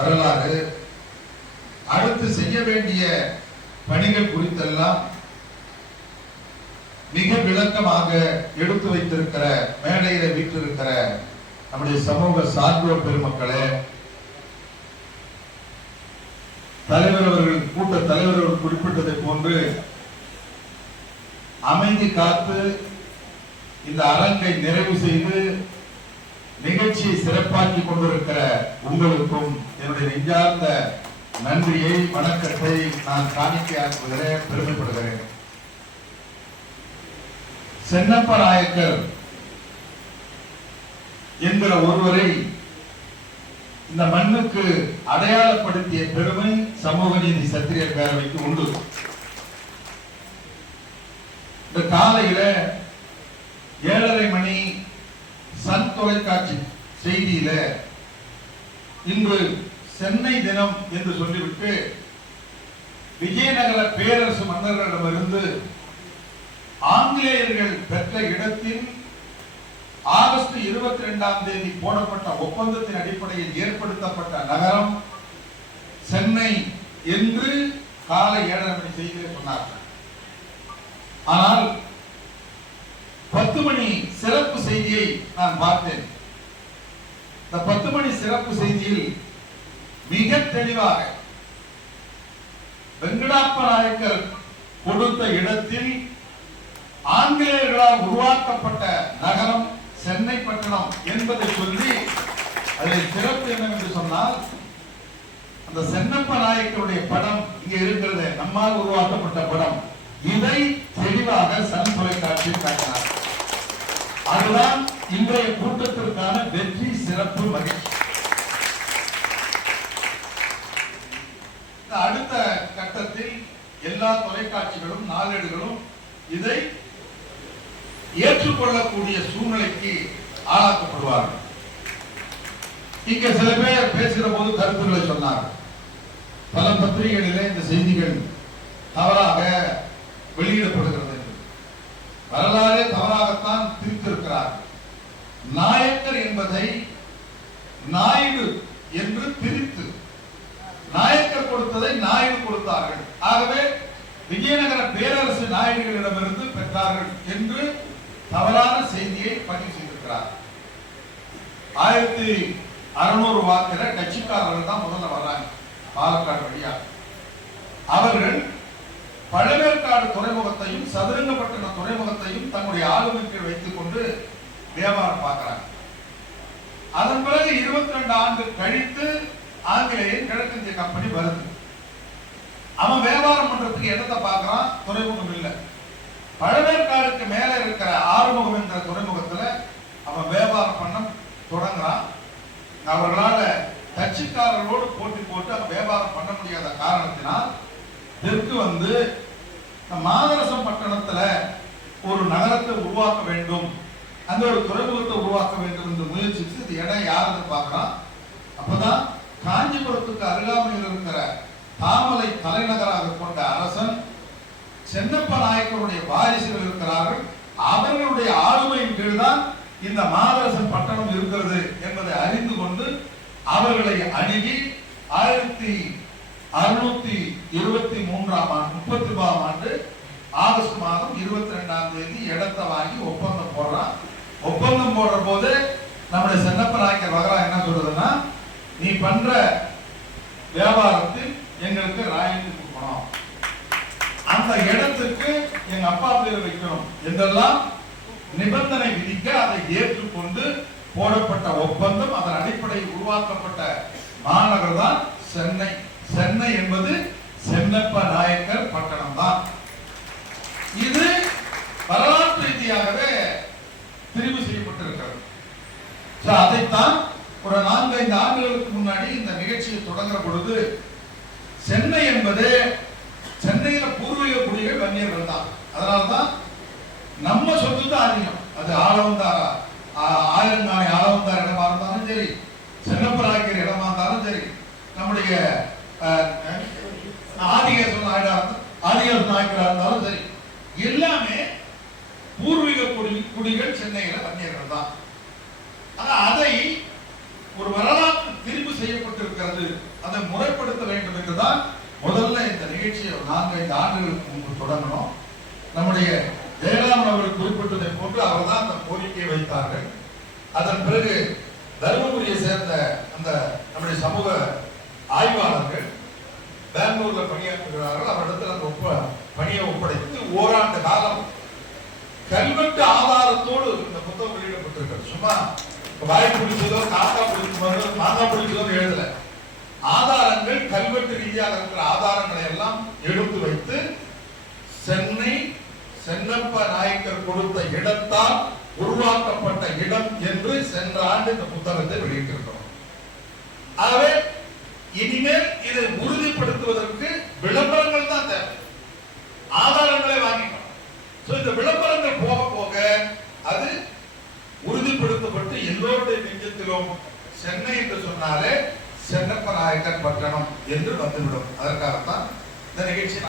வரலாறு, அடுத்து செய்ய வேண்டிய பணிகள் குறித்தெல்லாம் மிக விளக்கமாக எடுத்து வைத்திருக்கிற மேடையில வீற்றிருக்கிற நம்முடைய சமூக சான்றோர் பெருமக்களே, தலைவர் அவர்கள், கூட்ட தலைவர் அவர்கள் குறிப்பிட்டதை போன்று அமைதி காத்து இந்த அரங்கை நிறைவு செய்து நிகழ்ச்சியை சிறப்பாக்கி கொண்டிருக்கிற உங்களுக்கும் என்னுடைய நெஞ்சார்ந்த நன்றியை, வணக்கத்தை நான் காணிக்கையாக்குவதில் பெருமைப்படுகிறேன். சென்னப்ப நாயக்கர் என்கிற ஒருவரை இந்த மண்ணுக்கு அடையாளப்படுத்திய பெருமை சமூக நீதி சத்திரியர் பேரவைக்கு உண்டு. இந்த காலையில 7:30 மணி சன் தொலைக்காட்சி செய்தியில இன்று சென்னை தினம் என்று சொல்லிவிட்டு விஜயநகர பேரரசு மன்னர்களிடமிருந்து ஆங்கிலேயர்கள் பெற்ற இடத்தில் ஆகஸ்ட் 22ஆம் தேதி போடப்பட்ட ஒப்பந்தத்தின் அடிப்படையில் ஏற்படுத்தப்பட்ட நகரம் சென்னை என்று காலை 7:30 மணி செய்தியில் சொன்னார்கள். ஆனால் 10 மணி சிறப்பு செய்தியை நான் பார்த்தேன். இந்த 10 மணி சிறப்பு செய்தியில் மிக தெளிவாக வெங்கடாப்ப நாயக்கர் கொடுத்த இடத்தில் ஆங்கிலேயர்களால் உருவாக்கப்பட்ட நகரம் சென்னை பட்டணம் என்பதை சொல்லி அதில் சிறப்பு என்னவென்று சொன்னால், அந்த சென்னப்ப நாயக்கருடைய படம் இங்க இருக்கிறது, நம்மால் உருவாக்கப்பட்ட படம். இதை தெளிவாக சன் தொலைக்காட்சியில் காட்டினார். அதுதான் இன்றைய கூட்டத்திற்கான வெற்றி, சிறப்பு, மகிழ்ச்சி. அடுத்த கட்டத்தில் எல்லா தொலைக்காட்சிகளும் நாளேடுகளும் இதை ஏற்றுக்கொள்ளக்கூடிய சூழ்நிலைக்கு ஆளாக்கப்படுவார்கள். இங்க சில பேர் பேசுகிற போது கருத்துக்களை சொன்னார்கள். பல பத்திரிகைகளிலே இந்த செய்திகள் தவறாக வெளியிடப்படுகிறது. வரலாறே தவறாகத்தான் பிரித்திருக்கிறார்கள். நாயக்கர் என்பதை நாயுடு என்று பிரித்து, நாயக்கர் கொடுத்ததை நாயுடு கொடுத்தார்கள், ஆகவே விஜயநகர பேரரசு நாயுடுகளிடமிருந்து பெற்றார்கள் என்று தவறான செய்தியை பதிவு செய்திருக்கிறார். 1600 வாக்கிற கட்சிக்காரர்கள் தான் முதல்ல வர்றாங்க பாலக்காடு வழியாக. அவர்கள் பழவேற்காடு துறைமுகத்தையும் சதுரங்கப்பட்டினம் துறைமுகத்தையும் தன்னுடைய ஆளுமைக்கு வைத்துக் கொண்டு வியாபாரம் பார்க்கிறாங்க. அதன் பிறகு 22 ஆண்டு கழித்து ஆங்கிலேயன் கிழக்கிந்திய கம்பெனி வருது. அவன் வியாபாரம் பண்றதுக்கு இடத்தை பார்க்கிறான், துறைமுகம் இல்லை. பழவேற்காடுக்கு மேல இருக்கிற ஆறுமுகம் என்ற துறைமுகத்துல அவன் வியாபாரம் பண்ண தொடங்குறான். அவர்களால கட்சிக்காரர்களோடு போட்டி போட்டு அவன் வியாபாரம் பண்ண முடியாத காரணத்தினால் தெற்கு வந்து மாதரசம் பட்டணத்துல ஒரு நகரத்தை உருவாக்க வேண்டும், அந்த ஒரு துறைமுகத்தை உருவாக்க வேண்டும் என்று முயற்சித்து இந்த இடம் யாருன்னு பார்க்கிறான். அப்பதான் காஞ்சிபுரத்துக்கு அருகாமையில் இருக்கிற தாமலை தலைநகராக கொண்ட அரசன் சென்னப்ப நாயக்கருடைய வாரிசுகள் இருக்கிறார்கள். அவர்களுடைய ஆளுமையின் கீழ் தான் இந்த மாதரசன் பட்டணம் இருக்கிறது என்பதை அறிந்து கொண்டு அவர்களை அணுகி 1623ஆம் ஆண்டு ஆகஸ்ட் மாதம் 22ஆம் தேதி இடத்தை வாங்கி ஒப்பந்தம் போடுறான். ஒப்பந்தம் போடுற போது நம்முடைய சென்னப்ப நாயக்கர் வகரா என்ன சொல்றதுன்னா, நீ பண்ற வியாபாரத்தில் எங்களுக்கு ராயல்டி கொடுக்கணும், அந்த இடத்துக்கு எங்க அப்பா பேர் வைக்கணும் என்றெல்லாம் நிபந்தனை விதிக்க அதை ஏற்றுக்கொண்டு போடப்பட்ட ஒப்பந்தம், அதன் அடிப்படையில் உருவாக்கப்பட்ட மாநகர் தான் சென்னை. சென்னை என்பது சென்னப்ப நாயக்கர் பட்டணம் தான். இது வரலாற்று ரீதியாகவே தெரிவு செய்யப்பட்டிருக்கிறது. அதைத்தான் ஒரு 4-5 ஆண்டுகளுக்கு முன்னாடி இந்த நிகழ்ச்சியை தொடங்குற பொழுது சென்னை என்பது சென்னையில பூர்வீக குடிகள் வன்னியர்கள் தான். அதனால்தான் நம்ம சொத்து தான் அதிகம். அது ஆளவந்தாரா, ஆயிரங்காணி ஆளவந்தார் இடமா இருந்தாலும் சரி, சென்னப்ப நாயக்கர் இடமா இருந்தாலும் சரி, நம்முடைய ஆதிகேசன் நாயக்கரா இருந்தாலும் சரி, எல்லாமே பூர்வீக குடிகள் சென்னையில வன்னியர்கள் தான். அதை ஒரு வரலாற்று திரும்பி செய்யப்பட்டிருக்கிறது, அதை முறைப்படுத்த வேண்டும் என்றுதான் முதல்ல இந்த நிகழ்ச்சியை 4-5 ஆண்டுகளுக்கு முன்பு தொடங்கணும். நம்முடைய ஜெயராமன் அவர்கள் குறிப்பிட்டதை போன்று அவர்தான் அந்த கோரிக்கையை வைத்தார்கள். அதன் பிறகு தருமபுரியை சேர்ந்த அந்த நம்முடைய சமூக ஆய்வாளர்கள் பெங்களூர்ல பணியாற்றுகிறார்கள். அவரிடத்தில் அந்த பணியை ஒப்படைத்து ஓராண்டு காலம் கல்வெட்டு ஆதாரத்தோடு இந்த புத்தகம் வெளியிடப்பட்டிருக்கிறது. சும்மா வாய் பிடிச்சதோ காக்கா பிடிச்சதோ மாங்கா பிடிச்சதோ எழுதல. ஆதாரங்கள் கல்வெட்டு ரீதியாக இருக்கிற ஆதாரங்களை எல்லாம் எடுத்து வைத்து சென்னை சென்னப்ப நாயக்கர் கொடுத்த இடத்தால் உருவாக்கப்பட்ட இடம் என்று சென்ற ஆண்டு இந்த புத்தகத்தை வெளியிட்டிருக்கிறோம். ஆகவே இனிமேல் இதை உறுதிப்படுத்துவதற்கு விளம்பரங்கள் தான் தேவை, ஆதாரங்களை வாங்கிக்கணும். இந்த விளம்பரங்கள் போக போக அது உறுதிப்படுத்தப்பட்டு எல்லோருடைய நெஞ்சத்திலும் சென்னை என்று சொன்னாலே சென்னப்ப நாயக்கர் பட்டணம் என்று வந்துவிடும். அதற்காகத்தான் இந்த நிகழ்ச்சி